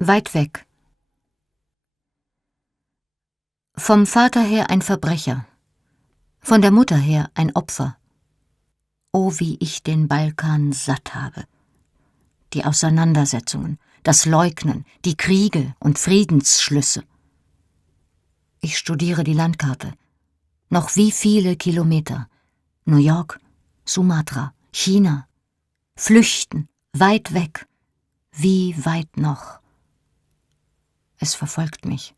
Weit weg. Vom Vater her ein Verbrecher, von der Mutter her ein Opfer. Oh, wie ich den Balkan satt habe. Die Auseinandersetzungen, das Leugnen, die Kriege und Friedensschlüsse. Ich studiere die Landkarte. Noch wie viele Kilometer? New York, Sumatra, China. Flüchten, weit weg. Wie weit noch? Es verfolgt mich.